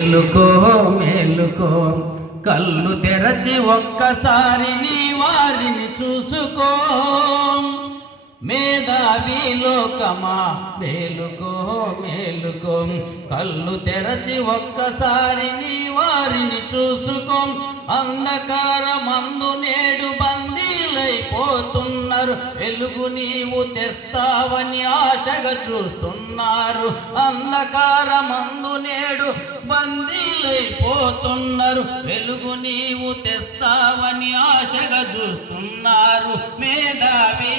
మేలుకో మేలుకో కళ్ళు తెరచి ఒక్కసారి నీ వారిని చూసుకో. మేధావి లోకమా మేలుకో మేలుకో కళ్ళు తెరచి ఒక్కసారి నీ వారిని చూసుకో. అంధకారమందు నేడు బందీలైపోతున్నారు, వెలుగు నీవు తెస్తావని ఆశగా చూస్తున్నారు. అంధకారమందు నేడు బందీలైపోతున్నారు, వెలుగు నీవు తెస్తావని ఆశగా చూస్తున్నారు. మేధావి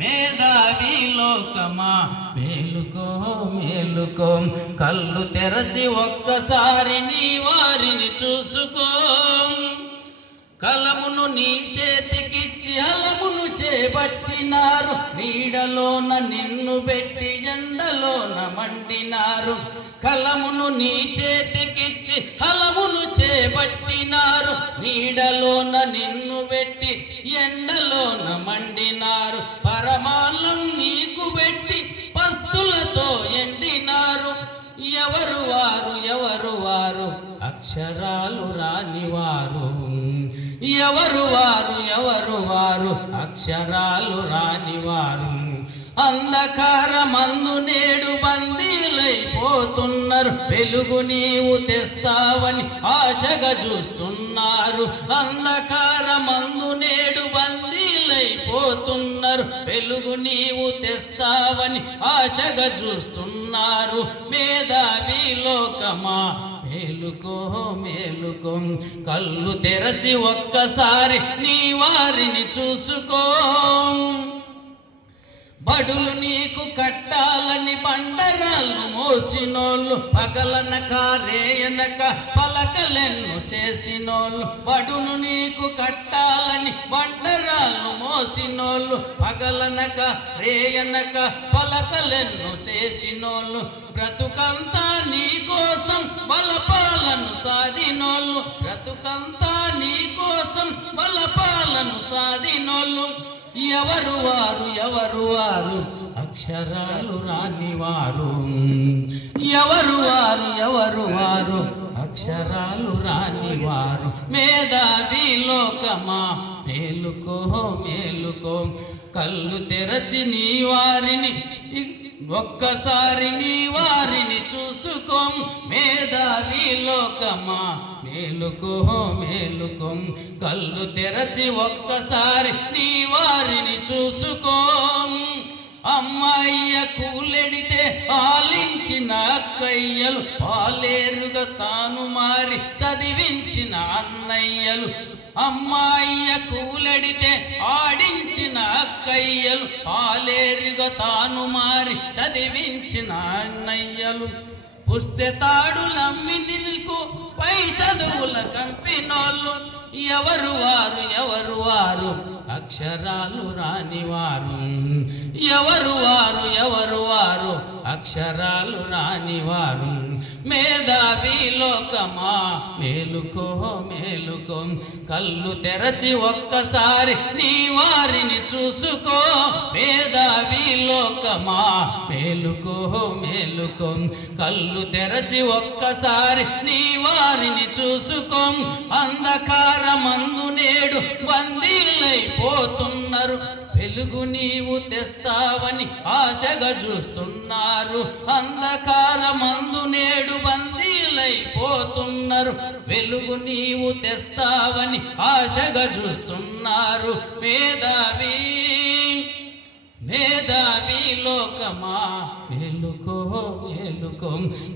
మేధావి లోకమా మేలుకో మేలుకో కళ్ళు తెరచి ఒక్కసారి నీ వారిని చూసుకో. కలమును నీ చేతికిచ్చి హలమును చేపట్టినారు, నీడలోన నిన్ను పెట్టి ఎండలోన మండినారు. కలమును నీ చేతికిచ్చి హలమును చేపట్టినారు, నీడలోన నిన్ను పెట్టి ఎండలోన మండినారు. పరమాన్నం నీకు పెట్టి పస్తులతో ఎండినారు. ఎవరు వారు ఎవరు వారు అక్షరాలు రానివారు, ఎవరు వారు ఎవరు వారు అక్షరాలు రానివారు. అంధకారమందు నేడు బందీలైపోతున్నారు, వెలుగు నీవు తెస్తావని ఆశగా చూస్తున్నారు. అంధకారమందు నేడు బందీలైపోతున్నారు, వెలుగు నీవు తెస్తావని ఆశగా చూస్తున్నారు. మేధావి లోకమా మేలుకో మేలుకో కళ్ళు తెరచి ఒక్కసారి నీ వారిని చూసుకో. బడులు నీకు కట్టాలని బండరాళ్ళు మోసినోళ్ళు, పగలనక రేయనక పలకలెన్ను చేసినోళ్ళు. బడులు నీకు కట్టాలని బండరాళ్ళు మోసినోళ్ళు, పగలనక రేయనక పలకలెన్ను చేసినోళ్ళు. బ్రతుకంతా నీ కోసం బలపాలను సాధినోళ్ళు, బ్రతుకంతా నీ కోసం బలపాలను సాధినోళ్ళు. ఎవరు వారు ఎవరు వారు అక్షరాలు రానివారు, ఎవరు వారు ఎవరు వారు అక్షరాలు రానివారు. మేధావి లోకమా మేలుకో మేలుకో కళ్ళు తెరచి నీ వారిని ఒక్కసారి నీ వారిని చూసుకో. మేధావి లోకమా మేలుకో మేలుకో కళ్ళు తెరచి ఒక్కసారి నీ వారిని చూసుకో. అమ్మాయ్య కూలెడితే ఆలించిన అక్కయ్యలు, పాలేరుగా తాను మారి చదివించిన అన్నయ్యలు. అమ్మాయ్య కూలెడితే ఆడించిన అక్కయ్యలు, పాలేరుగా తాను మారి చదివించిన అన్నయ్యలు. పుస్తెతాడు నమ్మి నీకు పై చదువుల కంపినోళ్ళు. ఎవరు వారు ఎవరు వారు అక్షరాలు రానివారు, ఎవరు వారు ఎవరు వారు అక్షరాలు రానివారు. మేధావి లోకమా మేలుకో మేలుకో కళ్ళు తెరచి ఒక్కసారి నీ వారిని చూసుకో. మేధావి లోకమా మేలుకో మేలుకో కళ్ళు తెరచి ఒక్కసారి నీ వారిని చూసుకో. అంధకారమందు నేడు బందీలైపోతున్నారు, వెలుగు నీవు తెస్తావని ఆశగా చూస్తున్నారు. అంధకారమందు నేడు బందీలైపోతున్నారు, వెలుగు నీవు తెస్తావని ఆశగా చూస్తున్నారు. మేధావి మేధావి లోకమా మేలుకో మేలుకో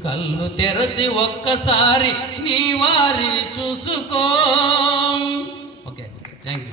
కళ్ళు తెరచి ఒక్కసారి నీ వారిని చూసుకో. Okay, thank you.